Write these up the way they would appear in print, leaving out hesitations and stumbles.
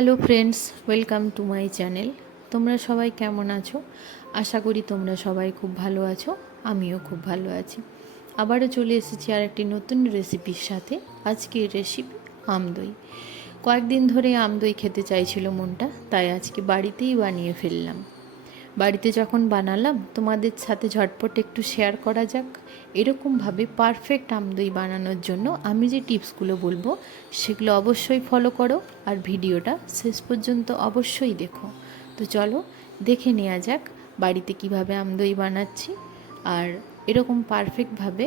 Hello friends, welcome to my channel. তোমরা সবাই কেমন আছো? আশা করি তোমরা সবাই খুব ভালো আছো। আমিও খুব ভালো আছি। আবারও চলে এসেছি আর একটি নতুন রেসিপির সাথে। আজকের রেসিপি আমদই। কয়েকদিন ধরে আমদই খেতে চাইছিল মনটা, তাই আজকে বাড়িতেই বানিয়ে ফেললাম। বাড়িতে যখন বানালাম তোমাদের সাথে ঝটপট একটু শেয়ার করা যাক। এরকমভাবে পারফেক্ট আমদই বানানোর জন্য আমি যে টিপসগুলো বলবো সেগুলো অবশ্যই ফলো করো আর ভিডিওটা শেষ পর্যন্ত অবশ্যই দেখো। তো চলো দেখে নেওয়া যাক বাড়িতে কিভাবে আমদই বানাচ্ছি, আর এরকম পারফেক্টভাবে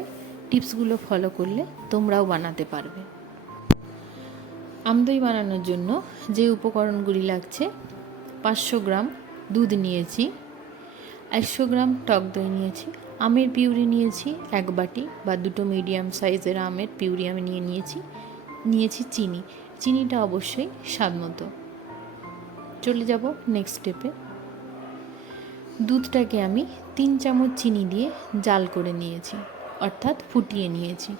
টিপসগুলো ফলো করলে তোমরাও বানাতে পারবে। আমদই বানানোর জন্য যে উপকরণগুলি লাগছে: 500 গ্রাম দুধ নিয়েছি, 100 গ্রাম টক দই নিয়েছি, আমের পিউরি নিয়েছি 1 বাটি বা 2টো মিডিয়াম সাইজের আমের পিউরি আমি নিয়েছি চিনিটা অবশ্যই স্বাদ মতো। চলে যাব নেক্সট স্টেপে। দুধটাকে আমি 3 চামচ চিনি দিয়ে জাল করে নিয়েছি, অর্থাৎ ফুটিয়ে নিয়েছি।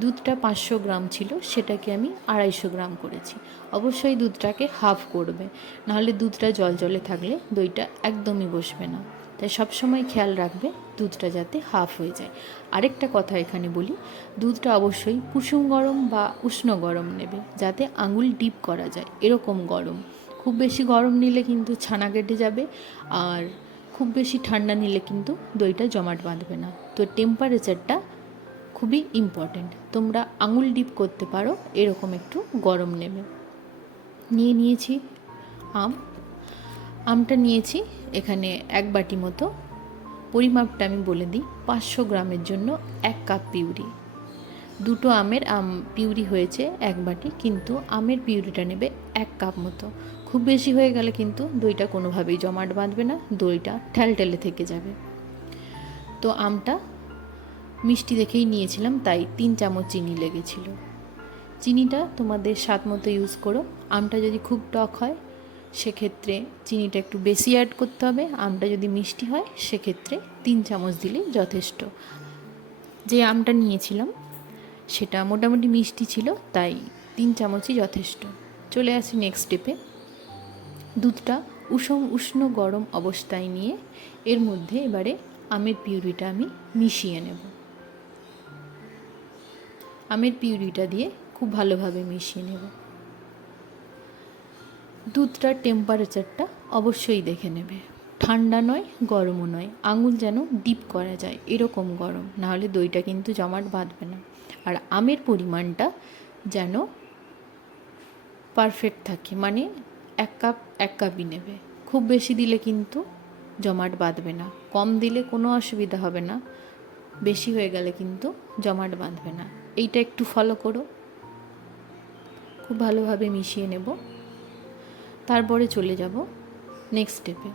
দুধটা 500 গ্রাম ছিল, সেটাকে আমি 250 গ্রাম করেছি। অবশ্যই দুধটাকে হাফ করবে, নাহলে দুধটা জলজলে থাকলে দইটা একদমই বসবে না। তাই সবসময় খেয়াল রাখবে দুধটা যাতে হাফ হয়ে যায়। আরেকটা কথা এখানে বলি, দুধটা অবশ্যই কুসুম গরম বা উষ্ণ গরম নেবে, যাতে আঙুল ডিপ করা যায় এরকম গরম। খুব বেশি গরম নিলে কিন্তু ছানা কেটে যাবে, আর খুব বেশি ঠান্ডা নিলে কিন্তু দইটা জমাট বাঁধবে না। তো টেম্পারেচারটা খুবই ইম্পর্ট্যান্ট। তোমরা আঙুল ডিপ করতে পারো এরকম একটু গরম নেবে। নিয়েছি আমটা নিয়েছি এখানে 1 বাটি মতো। পরিমাপটা আমি বলে দিই, 500 গ্রামের জন্য 1 কাপ পিউরি। 2টো আমের পিউরি হয়েছে 1 বাটি, কিন্তু আমের পিউরিটা নেবে 1 কাপ মতো। খুব বেশি হয়ে গেলে কিন্তু দইটা কোনোভাবেই জমাট বাঁধবে না, দইটা ঠেলঠেলে থেকে যাবে। তো আমটা মিষ্টি দেখেই নিয়েছিলাম, তাই 3 চামচ চিনি লেগেছিল। চিনিটা তোমাদের স্বাদ মতো ইউজ করো। আমটা যদি খুব টক হয় সেক্ষেত্রে চিনিটা একটু বেশি অ্যাড করতে হবে, আমটা যদি মিষ্টি হয় সেক্ষেত্রে 3 চামচ দিলেই যথেষ্ট। যে আমটা নিয়েছিলাম সেটা মোটামুটি মিষ্টি ছিল, তাই 3 চামচই যথেষ্ট। চলে আসি নেক্সট স্টেপে। দুধটা উষ্ণ গরম অবস্থায় নিয়ে এর মধ্যে এবারে আমের পিউরিটা আমি মিশিয়ে নেব। আমের পিউরিটা দিয়ে খুব ভালোভাবে মিশিয়ে নেব। দুধটার টেম্পারেচারটা অবশ্যই দেখে নেবে, ঠান্ডা নয় গরমও নয়, আঙুল যেন ডিপ করা যায় এরকম গরম, নাহলে দইটা কিন্তু জমাট বাঁধবে না। আর আমের পরিমাণটা যেন পারফেক্ট থাকে, মানে 1 কাপই নেবে। খুব বেশি দিলে কিন্তু জমাট বাঁধবে না, কম দিলে কোনো অসুবিধা হবে না, বেশি হয়ে গেলে কিন্তু জমাট বাঁধবে না। এইটা একটু ফলো করো। খুব ভালোভাবে মিশিয়ে নেব। তারপরে চলে যাব নেক্সট স্টেপে।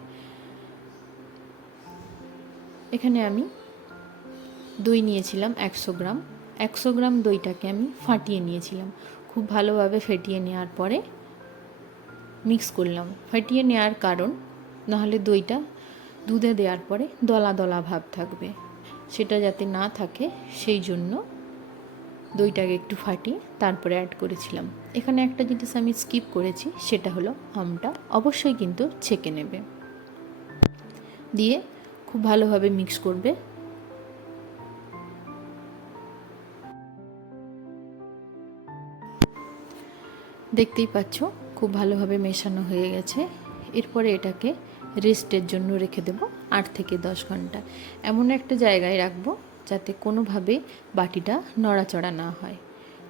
এখানে আমি দই নিয়েছিলাম 100 গ্রাম। 100 গ্রাম দইটাকে আমি ফাটিয়ে নিয়েছিলাম। খুব ভালোভাবে ফেটিয়ে নেওয়ার পরে মিক্স করলাম। ফাটিয়ে নেওয়ার কারণ, নাহলে দইটা দুধে দেওয়ার পরে দলা দলা ভাব থাকবে, সেটা যাতে না থাকে সেই জন্য দইটাকে একটু ফাটিয়ে তারপরে অ্যাড করেছিলাম। এখানে একটা জিনিস আমি স্কিপ করেছি, সেটা হলো আমটা অবশ্যই কিন্তু ছেঁকে নেবে। দিয়ে খুব ভালোভাবে মিক্স করবে। দেখতেই পাচ্ছ খুব ভালোভাবে মেশানো হয়ে গেছে। এরপরে এটাকে রেস্টের জন্য রেখে দেব 8 থেকে 10 ঘন্টা। এমন একটা জায়গায় রাখবো যাতে কোনোভাবে বাটিটা নড়াচড়া না হয়,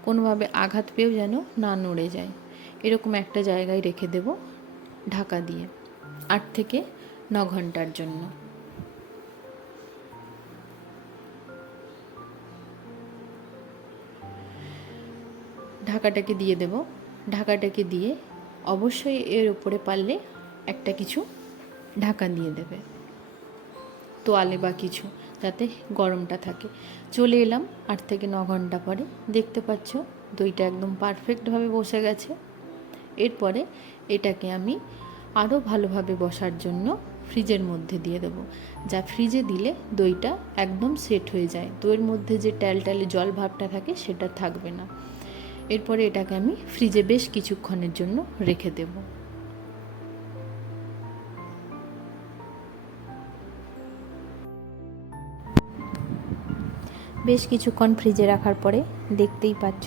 কোনোভাবে আঘাত পেয়েও যেন না নড়ে যায়, এরকম একটা জায়গায় রেখে দেব ঢাকা দিয়ে 8 থেকে 9 ঘন্টার জন্য। ঢাকাটাকে দিয়ে দেব। ঢাকাটাকে দিয়ে অবশ্যই এর উপরে পারলে একটা কিছু ঢাকা দিয়ে দেবে, তোয়ালে বা কিছু, যাতে গরমটা থাকে। চলে এলাম 8 থেকে 9 ঘন্টা পরে। দেখতে পাচ্ছ দইটা একদম পারফেক্টভাবে বসে গেছে। এরপরে এটাকে আমি আরও ভালোভাবে বসার জন্য ফ্রিজের মধ্যে দিয়ে দেবো, যা ফ্রিজে দিলে দইটা একদম সেট হয়ে যায়, দইয়ের মধ্যে যে ট্যালট্যালে জল ভাবটা থাকে সেটা থাকবে না। এরপরে এটাকে আমি ফ্রিজে বেশ কিছুক্ষণের জন্য রেখে দেব। বেশ কিছুক্ষণ ফ্রিজে রাখার পরে দেখতেই পাচ্ছ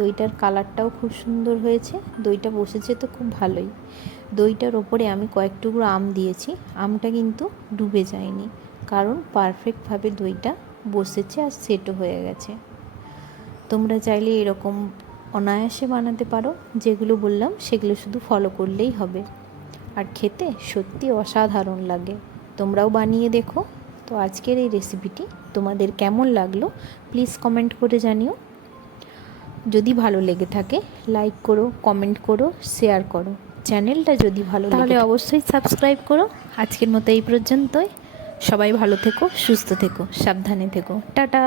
দইটার কালারটাও খুব সুন্দর হয়েছে, দইটা বসেছে তো খুব ভালোই। দইটার ওপরে আমি কয়েক টুকরো আম দিয়েছি, আমটা কিন্তু ডুবে যায়নি, কারণ পারফেক্টভাবে দইটা বসেছে আর সেটও হয়ে গেছে। তোমরা চাইলে এরকম অনায়াসে বানাতে পারো, যেগুলো বললাম সেগুলো শুধু ফলো করলেই হবে, আর খেতে সত্যি অসাধারণ লাগে। তোমরাও বানিয়ে দেখো। তো আজকের এই রেসিপিটি তোমাদের কেমন লাগলো প্লিজ কমেন্ট করে জানিও। যদি ভালো লেগে থাকে লাইক করো, কমেন্ট করো, শেয়ার করো। চ্যানেলটা যদি ভালো তাহলে অবশ্যই সাবস্ক্রাইব করো। আজকের মতো এই পর্যন্তই। সবাই ভালো থেকো, সুস্থ থেকো, সাবধানে থেকো। টাটা।